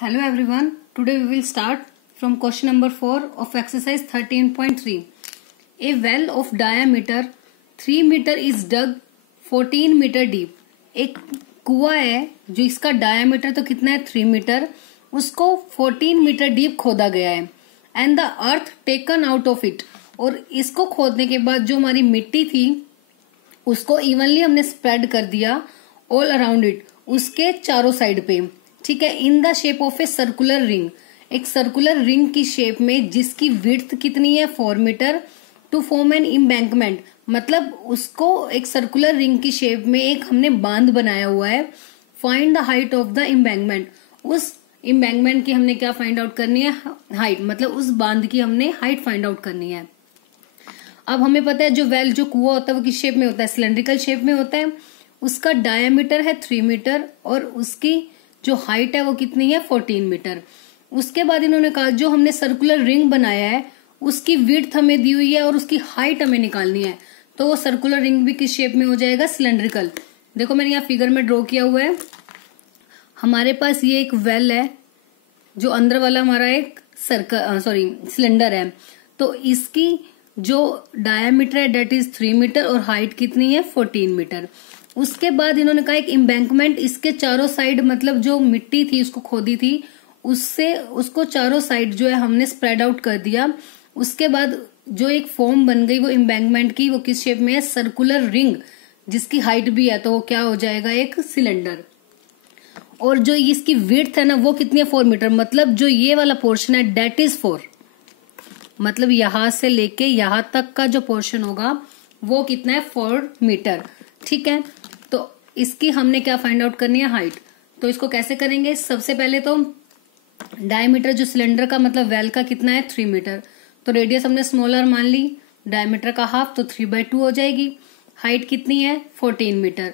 Hello everyone. Today we will start from question number 4 of exercise 13.3. A well of diameter 3 meter is dug 14 meter deep. एक कुआं है जो इसका diameter तो कितना है 3 मीटर, उसको 14 मीटर डीप खोदा गया है. And the earth taken out of it. और इसको खोदने के बाद जो हमारी मिट्टी थी उसको इवनली हमने स्प्रेड कर दिया ऑल अराउंड इट, उसके चारों साइड पे. ठीक है. In the shape of a circular ring. एक सर्कुलर रिंग की शेप में जिसकी विड्थ कितनी है 4 metre to form an embankment. मतलब उसको एक सर्कुलर रिंग की शेप में एक हमने बांध बनाया हुआ है. Find the height of the embankment. उस एम्बैंकमेंट की हमने क्या फाइंड आउट करनी है, हाइट. मतलब उस बांध की हमने हाइट फाइंड आउट करनी है. अब हमें पता है जो कुआं होता है वो किस शेप में होता है, सिलेंड्रिकल शेप में होता है. उसका डायमीटर है 3 मीटर और उसकी जो हाइट है वो कितनी है 14 मीटर. उसके बाद इन्होंने कहा जो हमने सर्कुलर रिंग बनाया है उसकी विड्थ हमें दी हुई है और उसकी हाइट हमें निकालनी है. तो वो सर्कुलर रिंग भी किस शेप में हो जाएगा, सिलेंड्रिकल. देखो मैंने यहाँ फिगर में ड्रॉ किया हुआ है. हमारे पास ये एक वेल है जो अंदर वाला हमारा एक सिलेंडर है. तो इसकी जो डायमीटर है डेट इज 3 मीटर और हाइट कितनी है 14 मीटर. उसके बाद इन्होंने कहा एक एम्बैंकमेंट इसके चारों साइड, मतलब जो मिट्टी थी उसको खोदी थी उससे उसको चारों साइड जो है हमने स्प्रेड आउट कर दिया. उसके बाद जो एक फॉर्म बन गई वो एम्बैंकमेंट की, वो किस शेप में है, सर्कुलर रिंग जिसकी हाइट भी है. तो वो क्या हो जाएगा, एक सिलेंडर. और जो इसकी विड्थ है ना वो कितनी है 4 मीटर. मतलब जो ये वाला पोर्शन है डेट इज 4. मतलब यहां से लेके यहां तक का जो पोर्शन होगा वो कितना है 4 मीटर. ठीक है. तो इसकी हमने क्या फाइंड आउट करनी है, हाइट. तो इसको कैसे करेंगे, सबसे पहले तो डायमीटर जो सिलेंडर का मतलब वेल का कितना है 3 मीटर. तो रेडियस हमने स्मॉलर मान ली, डायमीटर का हाफ तो 3/2 हो जाएगी. हाइट कितनी है 14 मीटर.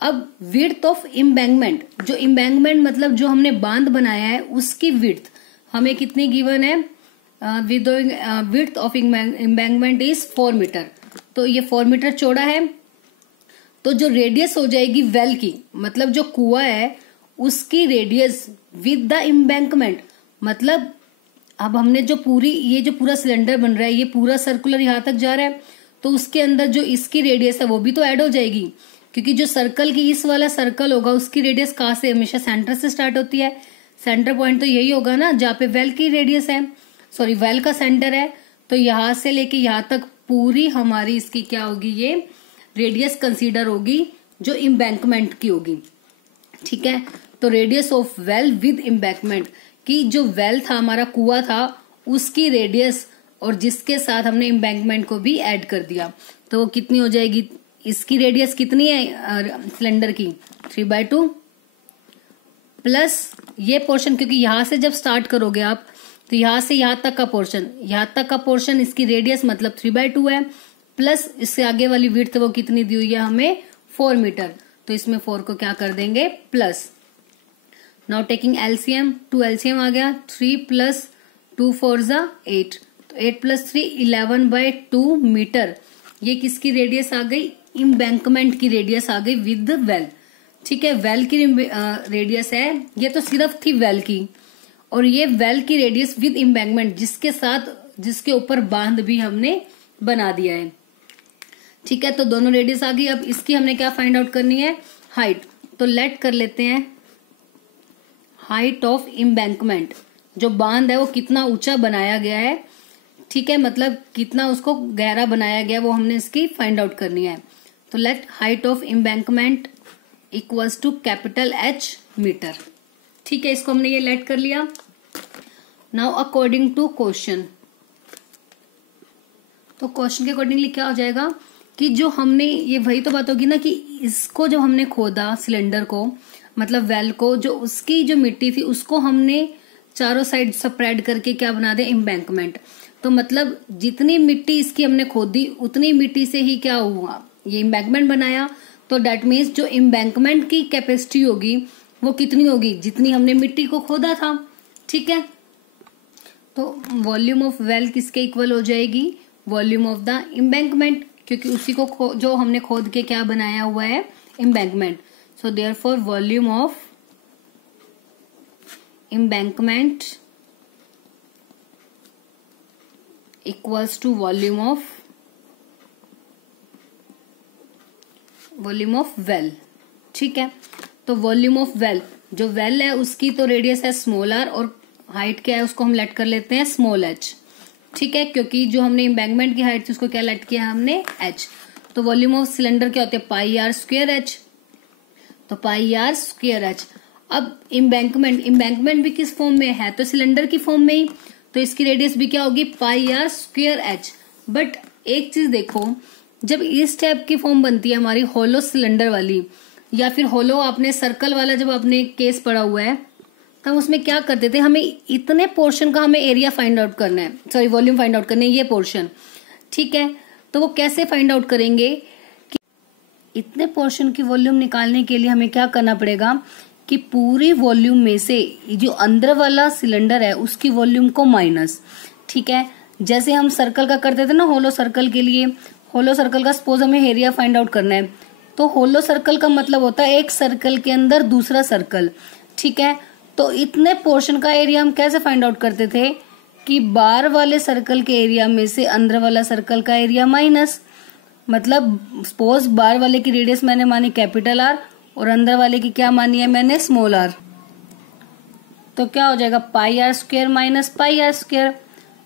अब विड्थ ऑफ एम्बैंकमेंट, जो एम्बैंकमेंट मतलब जो हमने बांध बनाया है उसकी विड्थ हमें कितनी गिवन है, width of embankment is 4 metre. तो ये 4 मीटर चौड़ा है. तो जो रेडियस हो जाएगी वेल की, मतलब जो कुआं है उसकी रेडियस विद द एम्बैंकमेंट. मतलब अब हमने जो पूरा सिलेंडर बन रहा है ये पूरा सर्कुलर यहां तक जा रहा है, तो उसके अंदर जो इसकी रेडियस है वो भी तो ऐड हो जाएगी. क्योंकि जो सर्कल की इस वाला सर्कल होगा उसकी रेडियस कहां से, हमेशा सेंटर से स्टार्ट होती है. सेंटर पॉइंट तो यही होगा ना जहाँ पे वेल की रेडियस है, वेल का सेंटर है. तो यहां से लेके यहां तक पूरी हमारी इसकी क्या होगी, ये रेडियस कंसीडर होगी जो एम्बैंकमेंट की होगी. ठीक है. तो radius of well with embankment की जो वेल था हमारा कुआं था उसकी रेडियस और जिसके साथ हमने एम्बैंकमेंट को भी ऐड कर दिया तो वो कितनी हो जाएगी, इसकी रेडियस कितनी है सिलेंडर की 3/2 प्लस ये पोर्शन, क्योंकि यहां से जब स्टार्ट करोगे आप तो यहां से यहां तक का पोर्शन इसकी रेडियस मतलब 3/2 है, प्लस इससे आगे वाली विड्थ वो कितनी दी हुई है हमें 4 मीटर. तो इसमें 4 को क्या कर देंगे plus. Now taking LCM, 2 LCM आ गया, 3 प्लस 2 4 जा 8. तो 8 प्लस 3 11/2 मीटर. ये किसकी रेडियस आ गई, एम्बैंकमेंट की रेडियस आ गई विद वेल. ठीक है. वेल की रेडियस है, ये तो सिर्फ थी वेल की, और ये वेल की रेडियस विद एम्बैंकमेंट जिसके ऊपर बांध भी हमने बना दिया है. ठीक है. तो दोनों रेडियस आ गई. अब इसकी हमने क्या फाइंड आउट करनी है, हाइट. तो लेट कर लेते हैं हाइट ऑफ एम्बैंकमेंट. जो बांध है वो कितना ऊंचा बनाया गया है, ठीक है, मतलब कितना उसको गहरा बनाया गया वो हमने इसकी फाइंड आउट करनी है. तो let height of embankment equals to capital H metre. ठीक है. इसको हमने ये लेट कर लिया. नाउ अकॉर्डिंग टू क्वेश्चन, तो क्वेश्चन के अकॉर्डिंगली क्या हो जाएगा कि जो हमने ये वही तो बात होगी ना कि इसको जब हमने खोदा सिलेंडर को, मतलब वेल को, जो उसकी जो मिट्टी थी उसको हमने चारों साइड स्प्रेड करके क्या बना दे, एम्बैंकमेंट. तो मतलब जितनी मिट्टी इसकी हमने खोदी उतनी मिट्टी से ही क्या हुआ, ये एम्बैंकमेंट बनाया. तो दैट मीन्स जो एम्बैंकमेंट की कैपेसिटी होगी वो कितनी होगी, जितनी हमने मिट्टी को खोदा था. ठीक है. तो वॉल्यूम ऑफ वेल किसके इक्वल हो जाएगी, वॉल्यूम ऑफ द एम्बैंकमेंट, क्योंकि उसी को जो हमने खोद के क्या बनाया हुआ है, embankment. So therefore volume of embankment equals to volume of well। ठीक है, तो वॉल्यूम ऑफ वेल, जो वेल है उसकी तो रेडियस है स्मॉल आर और हाइट क्या है उसको हम लेट कर लेते हैं स्मॉल एच। ठीक है, क्योंकि जो हमने एम्बैंकमेंट की हाइट थी उसको क्या लेट किया हमने एच। तो वॉल्यूम ऑफ सिलेंडर क्या होते हैं पाई आर स्क्वायर एच, तो पाई आर स्क्वायर एच। अब एम्बैंकमेंट भी किस फॉर्म में है, तो सिलेंडर की फॉर्म में ही, तो इसकी रेडियस भी क्या होगी पाई आर स्क्वायर एच। बट एक चीज देखो, जब इस टाइप की फॉर्म बनती है हमारी होलो सिलेंडर वाली, या फिर होलो आपने सर्कल वाला जब आपने केस पढ़ा हुआ है, तब उसमें क्या करते थे, हमें इतने पोर्शन का हमें एरिया फाइंड आउट करना है, सॉरी वॉल्यूम फाइंड आउट करना है, ये पोर्शन। ठीक है, तो वो कैसे फाइंड आउट करेंगे कि इतने पोर्शन की वॉल्यूम निकालने के लिए हमें क्या करना पड़ेगा कि पूरी वॉल्यूम में से जो अंदर वाला सिलेंडर है उसकी वॉल्यूम को माइनस। ठीक है, जैसे हम सर्कल का करते थे ना होलो सर्कल के लिए, होलो सर्कल का सपोज हमें एरिया फाइंड आउट करना है, तो होलो सर्कल का मतलब होता है एक सर्कल के अंदर दूसरा सर्कल। ठीक है, तो इतने पोर्शन का एरिया हम कैसे फाइंड आउट करते थे कि बाहर वाले सर्कल के एरिया में से अंदर वाला सर्कल का एरिया माइनस, मतलब सपोज बाहर वाले की रेडियस मैंने मानी कैपिटल आर और अंदर वाले की क्या मानी है मैंने स्मॉल आर, तो क्या हो जाएगा pi r square minus pi r square.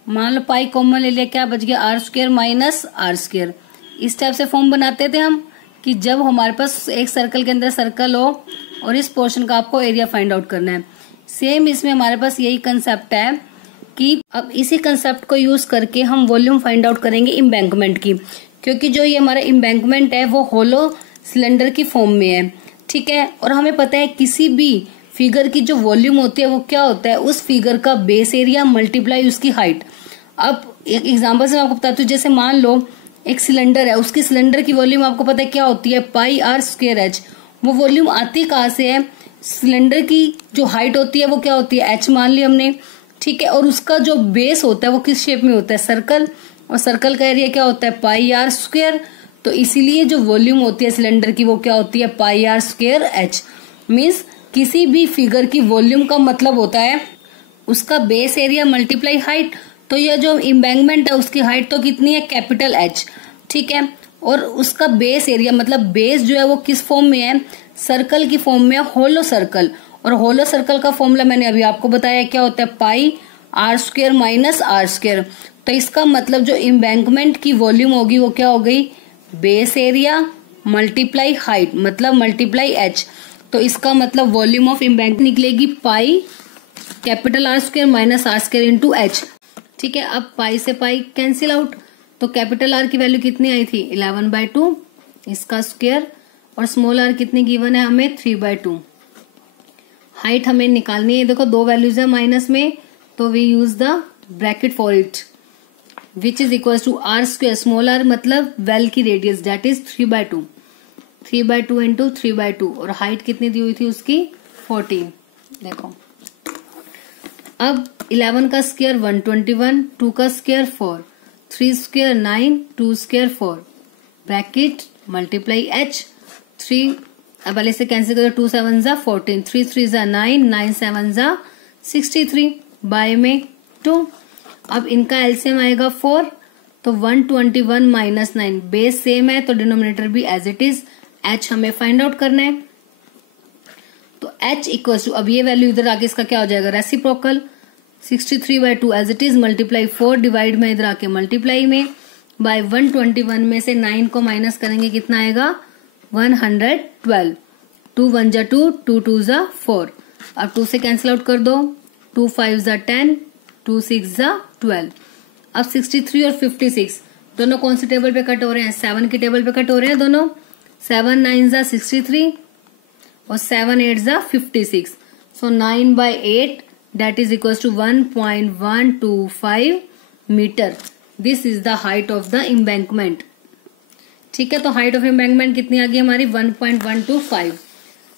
मान लो पाई कॉमन ले लिया, क्या बच गया r square minus are square. इस टाइप से फॉर्म बनाते थे हम कि जब हमारे पास एक सर्कल के अंदर सर्कल हो और इस पोर्शन का आपको एरिया फाइंड आउट करना है। सेम इसमें हमारे पास यही कंसेप्ट है कि अब इसी कंसेप्ट को यूज करके हम वॉल्यूम फाइंड आउट करेंगे एम्बैंकमेंट की, क्योंकि जो ये हमारा एम्बैंकमेंट है वो होलो सिलेंडर की फॉर्म में है। ठीक है, और हमें पता है किसी भी फिगर की जो वॉल्यूम होती है वो क्या होता है उस फिगर का बेस एरिया मल्टीप्लाई उसकी हाइट। अब एक एग्जांपल से मैं आपको बताती हूँ, जैसे मान लो एक सिलेंडर है, उसकी सिलेंडर की वॉल्यूम आपको पता है क्या होती है पाई आर स्क्वायर एच। वो वॉल्यूम आती कहाँ से है, सिलेंडर की जो हाइट होती है वो क्या होती है एच मान ली हमने। ठीक है, और उसका जो बेस होता है वो किस शेप में होता है सर्कल, और सर्कल का एरिया क्या होता है पाई आर स्क्वायर। तो इसीलिए जो वॉल्यूम होती है सिलेंडर की वो क्या होती है pi r square H. Means किसी भी फिगर की वॉल्यूम का मतलब होता है उसका बेस एरिया मल्टीप्लाई हाइट। तो यह जो एम्बैंकमेंट है उसकी हाइट तो कितनी है कैपिटल एच। ठीक है, और उसका बेस एरिया मतलब बेस जो है वो किस फॉर्म में है सर्कल की फॉर्म में, होलो सर्कल। और होलो सर्कल का फॉर्मूला मैंने अभी आपको बताया क्या होता है pi r square minus are square. तो इसका मतलब जो एम्बैंकमेंट की वॉल्यूम होगी वो क्या हो गई बेस एरिया मल्टीप्लाई हाइट मतलब मल्टीप्लाई एच। तो इसका मतलब वॉल्यूम ऑफ एम्बैंकमेंट निकलेगी pi capital R square minus are square into H. ठीक है, अब पाई से पाई कैंसिल आउट, तो कैपिटल आर की वैल्यू कितनी आई थी 11/2 इसका स्क्वायर, और स्मॉल आर कितनी गिवन है हमें 3/2। हाइट हमें निकालनी है, देखो दो वैल्यूज है माइनस में, तो we use the bracket for it which is equal to R square small R मतलब वेल की रेडियस दैट इज 3/2 इंटू 3/2, और हाइट कितनी दी हुई थी उसकी 14। देखो अब 11 का स्क्वायर 121, 2 का square 4, 3 square 9, 2 square 4 bracket multiply H 3। अब वाले से कैंसिल करो, 2 7 जा 14, 3 3 जा 9, 9 7 जा 63 बाय में 2। अब इनका एलसीएम आएगा 4, तो 121 माइनस 9 बेस सेम है तो डिनोमिनेटर भी एज इट इज। एच हमें फाइंड आउट करना है, तो एच इक्वल टू अब ये वैल्यू इधर आके इसका क्या हो जाएगा reciprocal 63/2 as it is multiply 4 divide में इधर आके मल्टीप्लाई में बाय 121 में से 9 को माइनस करेंगे कितना आएगा 112। 2 1 जा 2, 2 2 जा 4। अब 2 से कैंसिल आउट कर दो, 2 5 जा 10, 2 6 जा 12। अब 63 और 56 दोनों कौन सी टेबल पे कट हो रहे हैं 7 की टेबल पे कट हो रहे हैं दोनों। 7 9 जा 63 और 7 8 जा 56, so 9/8 that is equals to 1.125 metre. This is the height of the embankment. ठीक है, तो हाइट ऑफ एम्बैंकमेंट कितनी आ गई हमारी 1.125।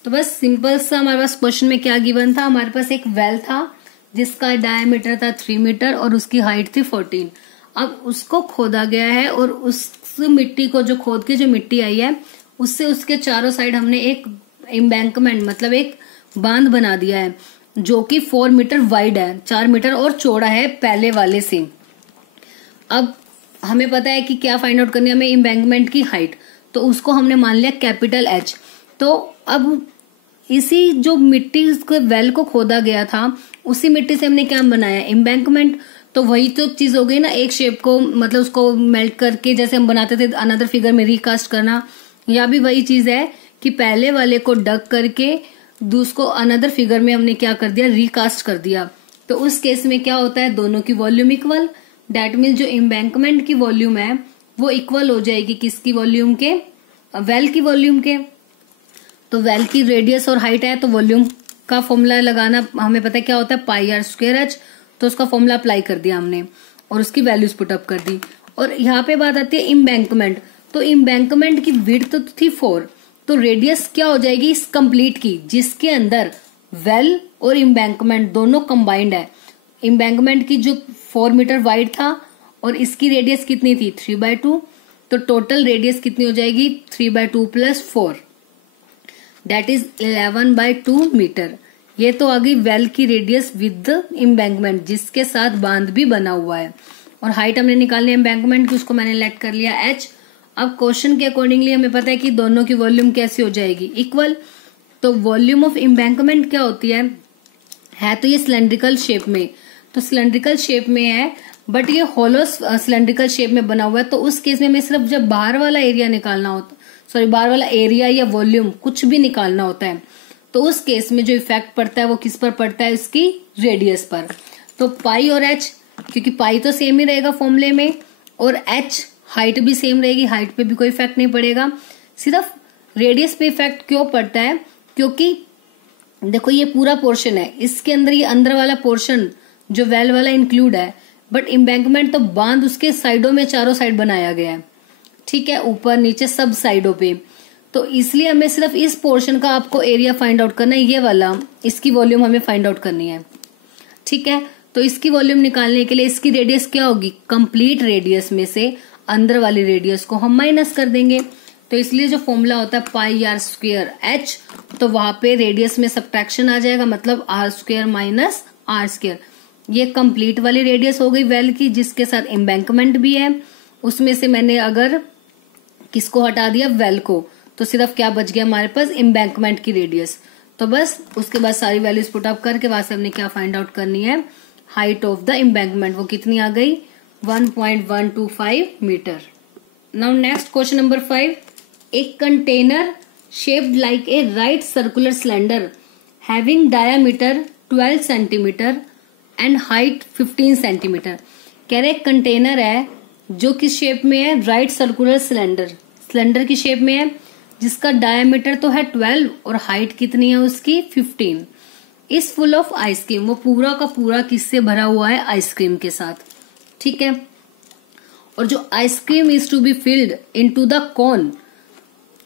तो बस सिंपल सा हमारे पास क्वेश्चन में क्या गिवन था, हमारे पास एक वेल था जिसका डायमीटर था 3 मीटर और उसकी हाइट थी 14। अब उसको खोदा गया है और उस मिट्टी को जो खोद के जो मिट्टी आई है उससे उसके चारों साइड हमने एक एम्बैंकमेंट मतलब एक बांध बना दिया है। जो कि 4 मीटर वाइड है, 4 मीटर और चौड़ा है पहले वाले से। अब हमें पता है कि क्या फाइंड आउट करनी है हमें, एम्बैंकमेंट की हाइट, तो उसको हमने मान लिया कैपिटल H। तो अब इसी जो मिट्टी के वेल को खोदा गया था उसी मिट्टी से हमने क्या बनाया, एम्बैंकमेंट। तो वही तो चीज हो गई ना, एक शेप को मतलब उसको मेल्ट करके जैसे हम बनाते थे अनदर फिगर में रिकास्ट करना, या भी वही चीज है कि पहले वाले को डग करके दूसको अनदर फिगर में हमने क्या कर दिया, रिकास्ट कर दिया। तो उस केस में क्या होता है, दोनों की वॉल्यूम इक्वल, दैट मीन्स जो एम्बैंकमेंट की वॉल्यूम है वो इक्वल हो जाएगी किसकी वॉल्यूम के, वेल की वॉल्यूम के। तो वेल की रेडियस और हाइट है तो वॉल्यूम का फॉर्मूला लगाना हमें पता है क्या होता है, पाई आर स्क्वायर एच। तो उसका फॉर्मूला अप्लाई कर दिया हमने और उसकी वैल्यूज पुटअप कर दी। और यहाँ पे बात आती है एम्बैंकमेंट। तो एम्बैंकमेंट की विड्थ तो थी 4, तो रेडियस क्या हो जाएगी इस कंप्लीट की, जिसके अंदर वेल और एम्बैंकमेंट दोनों कंबाइंड है। एम्बैंकमेंट की जो 4 मीटर वाइड था और इसकी रेडियस कितनी थी 3/2, तो टोटल रेडियस कितनी हो जाएगी 3/2 + 4, दैट इज 11/2 मीटर। ये तो आ गई वेल की रेडियस विद एम्बैंकमेंट जिसके साथ बांध भी बना हुआ है। और हाइट हमने निकालनी है एम्बैंकमेंट की, उसको मैंने लेट कर लिया H। अब क्वेश्चन के अकॉर्डिंगली हमें पता है कि दोनों की वॉल्यूम कैसी हो जाएगी, इक्वल। तो वॉल्यूम ऑफ एम्बैंकमेंट क्या होती है तो ये सिलेंड्रिकल शेप में, तो सिलेंड्रिकल शेप में है बट ये होलो सिलेंड्रिकल शेप में बना हुआ है। तो उस केस में हमें सिर्फ जब बाहर वाला एरिया निकालना होता, सॉरी बाहर वाला एरिया या वॉल्यूम कुछ भी निकालना होता है, तो उस केस में जो इफेक्ट पड़ता है वो किस पर पड़ता है, इसकी रेडियस पर। तो पाई और H, क्योंकि पाई तो सेम ही रहेगा फॉर्मूले में और H हाइट भी सेम रहेगी, हाइट पे भी कोई इफेक्ट नहीं पड़ेगा, सिर्फ रेडियस पे इफेक्ट क्यों पड़ता है, क्योंकि देखो ये पूरा पोर्शन है, इसके अंदर ये अंदर वाला पोर्शन जो वेल वाला इंक्लूड है, बट एम्बैंकमेंट तो बांध उसके साइडों में चारों साइड बनाया गया है, ठीक है, ऊपर नीचे सब साइडों पे। तो इसलिए हमें सिर्फ इस पोर्शन का आपको एरिया फाइंड आउट करना है, ये वाला, इसकी वॉल्यूम हमें फाइंड आउट करनी है, ठीक है। तो इसकी वॉल्यूम निकालने के लिए इसकी रेडियस क्या होगी, कंप्लीट रेडियस में से अंदर वाली रेडियस को हम माइनस कर देंगे। तो इसलिए जो फॉर्मूला होता है पाई आर स्क्वायर H, तो वहां पे रेडियस में सब्ट्रैक्शन आ जाएगा, मतलब R square minus R square. ये कंप्लीट वाली रेडियस हो गई वेल की, जिसके साथ एम्बैंकमेंट भी है। उसमें से मैंने अगर किसको हटा दिया, वेल को, तो सिर्फ क्या बच गया हमारे पास, एम्बैंकमेंट की रेडियस। तो बस उसके बाद सारी वैल्यूज पुट अप करके वहां से हमने क्या फाइंड आउट करनी है, हाइट ऑफ द एम्बैंकमेंट, वो कितनी आ गई 1.125 metre. Now next question number 5, a container shaped like a right circular cylinder having diameter 12 centimetre and height 15 centimetre. कह रहे कंटेनर है जो किस शेप में है, राइट सर्कुलर सिलेंडर, सिलेंडर की शेप में है, जिसका डायमीटर तो है 12 और हाइट कितनी है उसकी 15। इज फुल ऑफ आइसक्रीम, वो पूरा का पूरा किससे भरा हुआ है, आइसक्रीम के साथ, ठीक है। और जो ice cream is to be filled into the cone,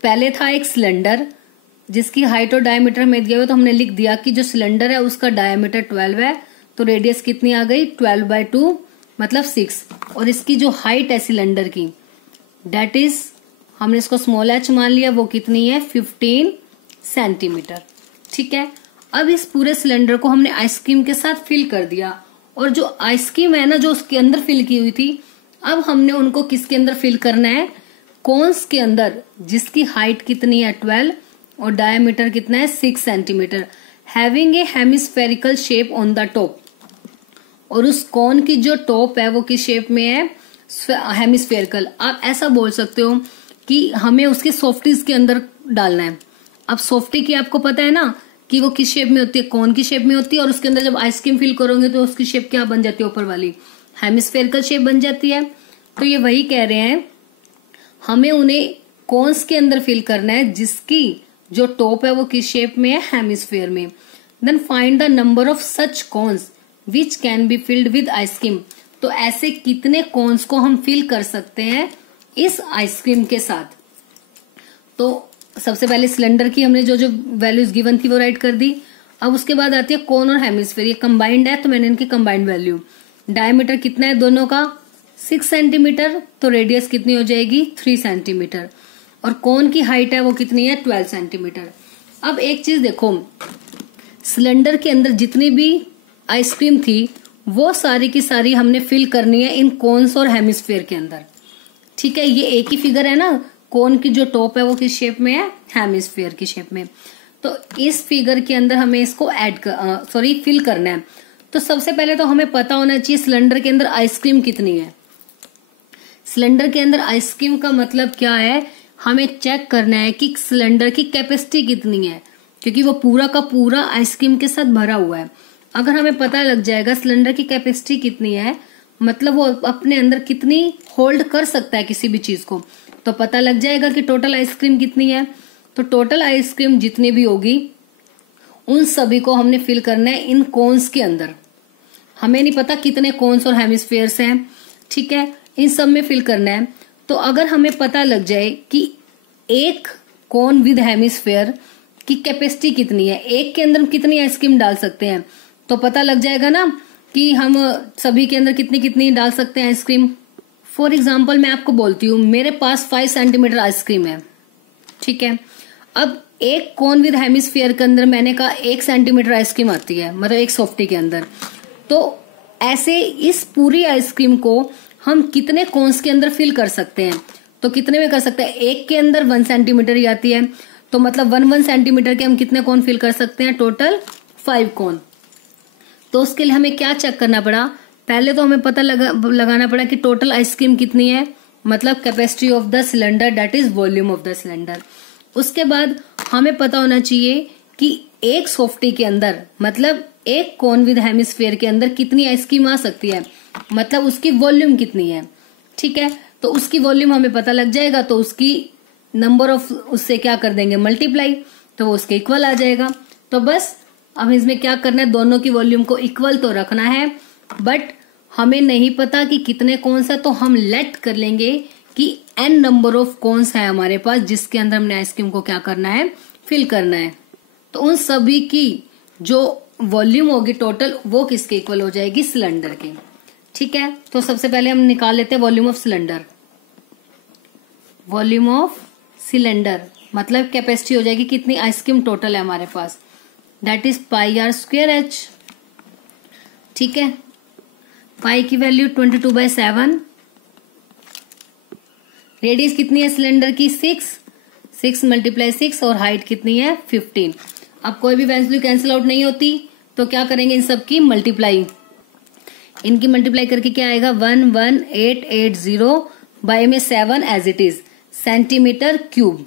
पहले था एक सिलेंडर जिसकी हाइट और डायमीटर में दिया हुआ, तो हमने लिख दिया कि जो सिलेंडर है उसका डायमीटर 12 है, तो रेडियस कितनी आ गई 12/2 मतलब 6। और इसकी जो हाइट है सिलेंडर की, दैट इज हमने इसको स्मॉल h मान लिया, वो कितनी है 15 सेंटीमीटर, ठीक है। अब इस पूरे सिलेंडर को हमने आइसक्रीम के साथ फिल कर दिया, और जो आइसक्रीम है ना जो उसके अंदर फिल की हुई थी, अब हमने उनको किसके अंदर फिल करना है, कोन्स के अंदर, जिसकी हाइट कितनी है 12 और डायमीटर कितना है 6 centimetre, having a hemispherical shape on the top. और उस कोन की जो टॉप है वो किस शेप में है, हेमिस्फेरिकल। आप ऐसा बोल सकते हो कि हमें उसके सॉफ्टीज के अंदर डालना है। अब सॉफ्टी की आपको पता है ना कि वो किस शेप में होती है, कोन की शेप में होती है, और उसके अंदर जब आइसक्रीम फिल करोगे तो उसकी शेप क्या बन जाती है, ऊपर वाली हेमिस्फेरिकल शेप बन जाती है। तो ये वही कह रहे हैं, हमें उन्हें कोन्स के अंदर फिल करना है जिसकी जो टॉप है वो किस शेप में है, हेमिस्फेयर में। Then find the number of such cones which can be filled with ice cream. तो ऐसे कितने कोन्स को हम फिल कर सकते हैं इस आइसक्रीम के साथ। तो सबसे पहले सिलेंडर की हमने जो जो वैल्यूज गिवन थी वो राइट कर दी। अब उसके बाद आती है कोन और हेमिस्फेयर, ये कंबाइंड है तो मैंने इनकी कंबाइंड वैल्यू, डायमीटर कितना है दोनों का 6 सेंटीमीटर, तो रेडियस कितनी हो जाएगी 3 सेंटीमीटर, और कोन की हाइट है वो कितनी है 12 सेंटीमीटर। अब एक चीज देखो, सिलेंडर के अंदर जितनी भी आइसक्रीम थी वो सारी की सारी हमने फिल करनी है इन कोन्स और हेमिस्फीयर के अंदर। ठीक है, ये एक ही फिगर है ना, कोन की जो टॉप है वो किस शेप में है, हेमिस्फीयर की शेप में। तो इस फिगर के अंदर हमें इसको फिल करना है। तो सबसे पहले तो हमें पता होना चाहिए सिलेंडर के अंदर आइसक्रीम कितनी है। सिलेंडर के अंदर आइसक्रीम का मतलब क्या है, हमें चेक करना है कि सिलेंडर की कैपेसिटी कितनी है, क्योंकि वो पूरा का पूरा आइसक्रीम के साथ भरा हुआ है। अगर हमें पता लग जाएगा सिलेंडर की कैपेसिटी कितनी है, मतलब वो अपने अंदर कितनी होल्ड कर सकता है किसी भी चीज को, तो पता लग जाएगा कि टोटल आइसक्रीम कितनी है। तो टोटल आइसक्रीम जितनी भी होगी उन सभी को हमने फिल करना है इन कोन्स के अंदर। हमें नहीं पता कितने कोन्स और हेमिस्फीयर्स हैं, ठीक है, इन सब में फिल करना है। तो अगर हमें पता लग जाए कि एक कोन विद हेमिस्फीयर की कैपेसिटी कितनी है, एक के अंदर हम कितनी आइसक्रीम डाल सकते हैं, तो पता लग जाएगा ना कि हम सभी के अंदर कितनी कितनी डाल सकते हैं आइसक्रीम। फॉर एग्जाम्पल मैं आपको बोलती हूँ, मेरे पास 5 सेंटीमीटर आइसक्रीम है, ठीक है। अब एक कोन विद हेमिस्फीयर के अंदर मैंने कहा 1 सेंटीमीटर आइसक्रीम आती है, मतलब एक सॉफ्टी के अंदर। तो ऐसे इस पूरी आइसक्रीम को हम कितने कोन्स के अंदर फिल कर सकते हैं, तो कितने में कर सकते हैं, एक के अंदर 1 सेंटीमीटर ही आती है, तो मतलब 1 सेंटीमीटर के हम कितने कोन फिल कर सकते हैं, टोटल 5 कोन। तो उसके लिए हमें क्या चेक करना पड़ा, पहले तो हमें पता लगाना पड़ा कि टोटल आइसक्रीम कितनी है, मतलब capacity of the cylinder, that is volume of the cylinder. उसके बाद हमें पता होना चाहिए कि एक सॉफ्टी के अंदर, मतलब एक कोन विद हेमिस्फीयर के अंदर कितनी आइसक्रीम आ सकती है, मतलब उसकी वॉल्यूम कितनी है, ठीक है। तो उसकी वॉल्यूम हमें पता लग जाएगा, तो उसकी नंबर ऑफ उससे क्या कर देंगे, मल्टीप्लाई, तो वो उसके इक्वल आ जाएगा। तो बस अब इसमें क्या करना है, दोनों की वॉल्यूम को इक्वल तो रखना है, बट हमें नहीं पता कि कितने कोन्स है, तो हम लेट कर लेंगे कि n नंबर ऑफ कोन्स है हमारे पास, जिसके अंदर हमने आइसक्रीम को क्या करना है, फिल करना है। तो उन सभी की जो वॉल्यूम होगी टोटल, वो किसके इक्वल हो जाएगी, सिलेंडर के, ठीक है। तो सबसे पहले हम निकाल लेते हैं volume of cylinder. Volume of cylinder मतलब कैपेसिटी हो जाएगी कितनी आइसक्रीम टोटल है हमारे पास, दैट इज πr²h, ठीक है। पाई की वैल्यू 22/7, रेडियस कितनी है सिलेंडर की, 6 × 6 और हाइट कितनी है, 15। अब कोई भी वैल्यू कैंसिल आउट नहीं होती, तो क्या करेंगे, इन सब की मल्टीप्लाई, इनकी मल्टीप्लाई करके क्या आएगा, 11880/7 as it is centimetre cube,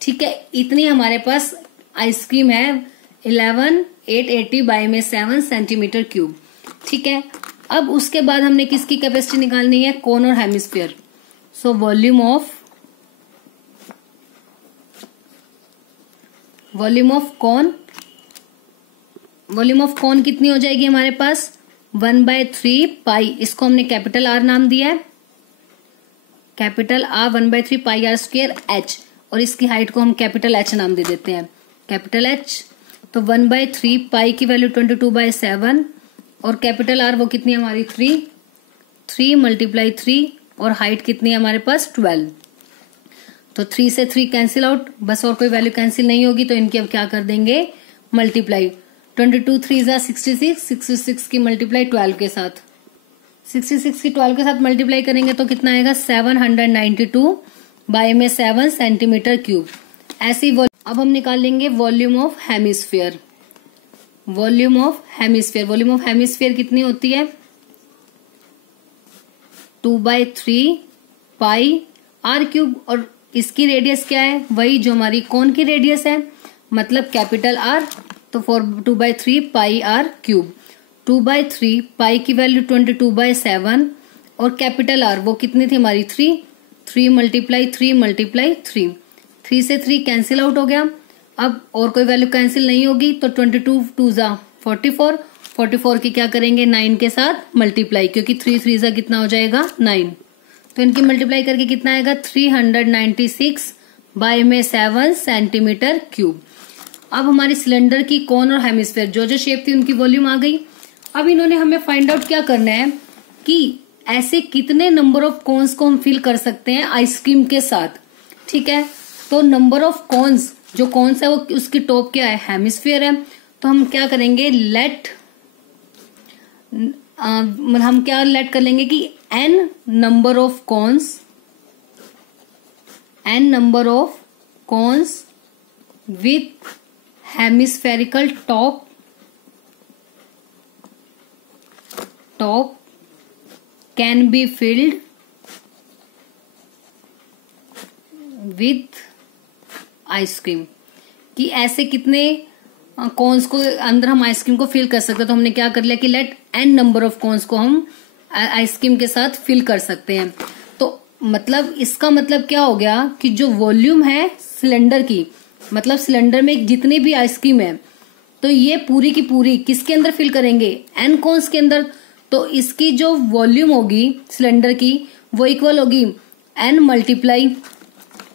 ठीक है। इतनी हमारे पास आइसक्रीम है, 11880/7 सेंटीमीटर क्यूब, ठीक है। अब उसके बाद हमने किसकी कैपेसिटी निकालनी है, कोन और hemisphere. So volume of cone कितनी हो जाएगी हमारे पास, 1/3 पाई, इसको हमने कैपिटल आर नाम दिया है, कैपिटल आर 1/3 πr²h, और इसकी हाइट को हम कैपिटल एच नाम दे देते हैं, कैपिटल एच। तो 1/3 पाई की वैल्यू 22/7 और कैपिटल आर वो कितनी हमारी 3 × 3 और हाइट कितनी है हमारे पास 12। तो 3 से 3 कैंसिल आउट, बस और कोई वैल्यू कैंसिल नहीं होगी, तो इनकी अब क्या कर देंगे, मल्टीप्लाई। 22 3 × 66, 66 की मल्टीप्लाई 12 के साथ, 66 की 12 के साथ मल्टीप्लाई करेंगे तो कितना आएगा, 792/7 सेंटीमीटर क्यूब। ऐसी अब हम निकाल लेंगे volume of hemisphere. Volume of hemisphere कितनी होती है, 2/3 πr³, और इसकी रेडियस क्या है, वही जो हमारी कोन की रेडियस है, मतलब कैपिटल आर, तो 2/3 πr³। 2/3 पाई की वैल्यू 22/7 और कैपिटल आर वो कितनी थी हमारी 3 × 3 से 3 कैंसिल आउट हो गया। अब और कोई वैल्यू कैंसिल नहीं होगी, तो 22 2 × 44, 44 की क्या करेंगे 9 के साथ मल्टीप्लाई, क्योंकि 3 3 सा कितना हो जाएगा 9, तो इनकी मल्टीप्लाई करके कितना आएगा 396/7 सेंटीमीटर क्यूब। अब हमारी सिलेंडर की कोन और हेमिस्फीयर जो जो शेप थी उनकी वॉल्यूम आ गई। अब इन्होंने हमें फाइंड आउट क्या करना है कि ऐसे कितने नंबर ऑफ कोन्स को हम फिल कर सकते हैं आइसक्रीम के साथ, ठीक है। तो नंबर ऑफ कोन्स, जो कोन्स है वो उसकी टॉप क्या है, हेमिस्फीयर है, तो हम क्या करेंगे, हम क्या लेट कर लेंगे कि n number of cons with hemispherical top can be filled with ice cream, कि ऐसे कितने कोन्स को अंदर हम आइसक्रीम को फिल कर सकते हैं। तो हमने क्या कर लिया कि let n number of cones को हम आइसक्रीम के साथ फिल कर सकते हैं। तो मतलब इसका मतलब क्या हो गया कि जो वॉल्यूम है सिलेंडर की, मतलब सिलेंडर में जितनी भी आइसक्रीम है, तो ये पूरी की पूरी किसके अंदर फिल करेंगे, n कोन्स के अंदर। तो इसकी जो वॉल्यूम होगी सिलेंडर की वो इक्वल होगी n मल्टीप्लाई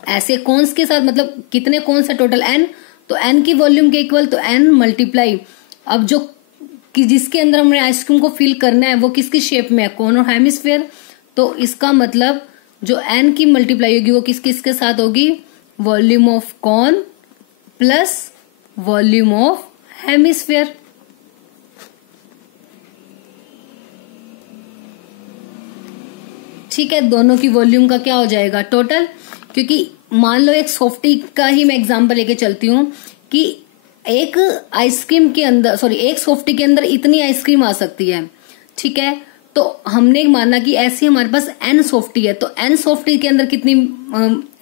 ऐसे कोन्स के साथ, मतलब कितने कोन्स है टोटल n, तो n की वॉल्यूम के इक्वल, तो n मल्टीप्लाई अब जो कि जिसके अंदर हमने आइसक्रीम को फिल करना है वो किसकी शेप में है, कोन और हेमिस्फेयर। तो इसका मतलब जो n की मल्टीप्लाई होगी वो किसके साथ होगी, volume of cone plus volume of hemisphere. ठीक है, दोनों की वॉल्यूम का क्या हो जाएगा टोटल। क्योंकि मान लो एक सॉफ्टी का ही मैं एग्जांपल लेके चलती हूँ कि एक आइसक्रीम के अंदर एक सॉफ्टी के अंदर इतनी आइसक्रीम आ सकती है। ठीक है, तो हमने माना कि ऐसी हमारे पास n सॉफ्टी है, तो n सॉफ्टी के अंदर कितनी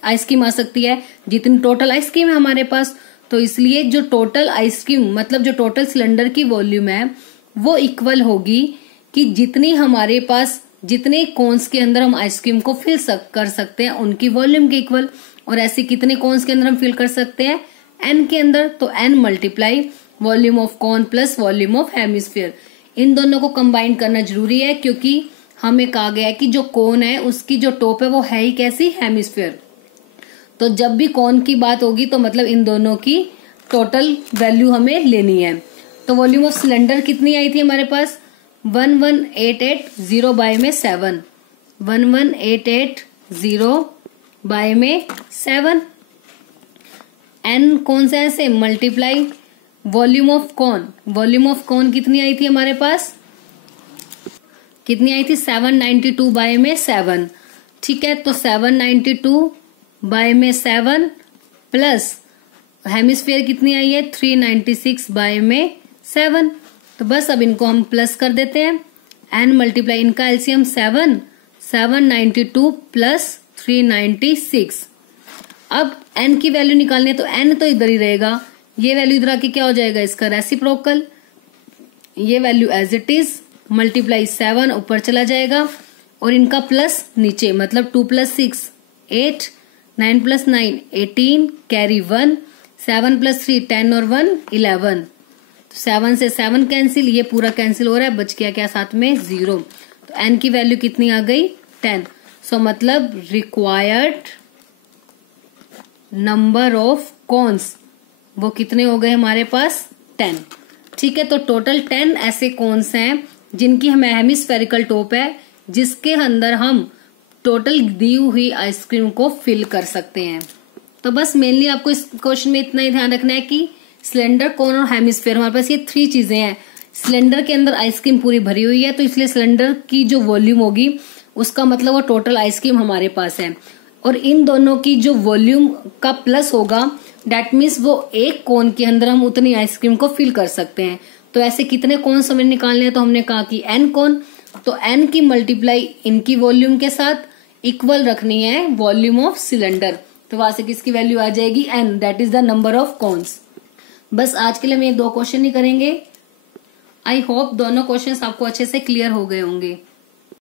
आइसक्रीम आ सकती है, जितनी टोटल आइसक्रीम है हमारे पास। तो इसलिए जो टोटल आइसक्रीम मतलब जो टोटल सिलेंडर की वॉल्यूम है वो इक्वल होगी कि जितनी हमारे पास जितने कोन्स के अंदर हम आइसक्रीम को फिल कर सकते हैं उनकी वॉल्यूम के इक्वल। और ऐसे कितने कोन्स के अंदर हम फिल कर सकते हैं, n के अंदर, तो n multiply volume of cone plus volume of hemisphere. इन दोनों को कंबाइन करना जरूरी है क्योंकि हमें कहा गया है कि जो कोन है उसकी जो टॉप है वो है ही कैसी, हेमिस्फीयर। तो जब भी कोन की बात होगी तो मतलब इन दोनों की टोटल वैल्यू हमें लेनी है। तो वॉल्यूम ऑफ सिलेंडर कितनी आई थी हमारे पास, 11880 बाय में 7, 11880 बाय में 7। n कौन सा ऐसे मल्टीप्लाई वॉल्यूम ऑफ कौन कितनी आई थी हमारे पास, कितनी आई थी, 792 बाय में 7। ठीक है, तो 792 बाय में 7 प्लस हेमिस्फीयर कितनी आई है, 396 बाय में 7। तो बस अब इनको हम प्लस कर देते हैं, n मल्टीप्लाई इनका एलसीएम 792 प्लस 396। अब n की वैल्यू निकालनी है तो n तो इधर ही रहेगा, ये वैल्यू इधर आके क्या हो जाएगा, इसका रेसिप्रोकल, ये value as it is multiply 7 ऊपर चला जाएगा और इनका प्लस नीचे, मतलब 2 + 6 8, 9 + 9 18, कैरी 1, 7 + 3 10 और 1 11। तो 7 से 7 कैंसिल, ये पूरा कैंसिल हो रहा है, बच गया क्या साथ में 0। तो n की वैल्यू कितनी आ गई 10। सो मतलब रिक्वायर्ड नंबर ऑफ कोन्स वो कितने हो गए हमारे पास 10। ठीक है, तो टोटल 10 ऐसे कोन्स हैं जिनकी हमें हेमिस्फेरिकल टॉप है, जिसके अंदर हम टोटल दी हुई आइसक्रीम को फिल कर सकते हैं। तो बस मेनली आपको इस क्वेश्चन में इतना ही ध्यान रखना है कि सिलेंडर, कोन और हेमिस्फीयर, हमारे पास ये 3 चीजें हैं। सिलेंडर के अंदर आइसक्रीम पूरी भरी हुई है, तो इसलिए सिलेंडर की जो वॉल्यूम होगी उसका मतलब वो टोटल आइसक्रीम हमारे पास है। और इन दोनों की जो वॉल्यूम का प्लस होगा, दैट मीन्स वो एक कोन के अंदर हम उतनी आइसक्रीम को फिल कर सकते हैं। तो ऐसे कितने कोन हमें निकालने हैं, तो हमने कहा कि n कोन, तो n की मल्टीप्लाई इनकी वॉल्यूम के साथ इक्वल रखनी है वॉल्यूम ऑफ सिलेंडर। तो वहां से किसकी वैल्यू आ जाएगी n, that is the number of cons. बस आज के लिए हम ये 2 क्वेश्चन ही करेंगे। आई होप दोनों क्वेश्चंस आपको अच्छे से क्लियर हो गए होंगे।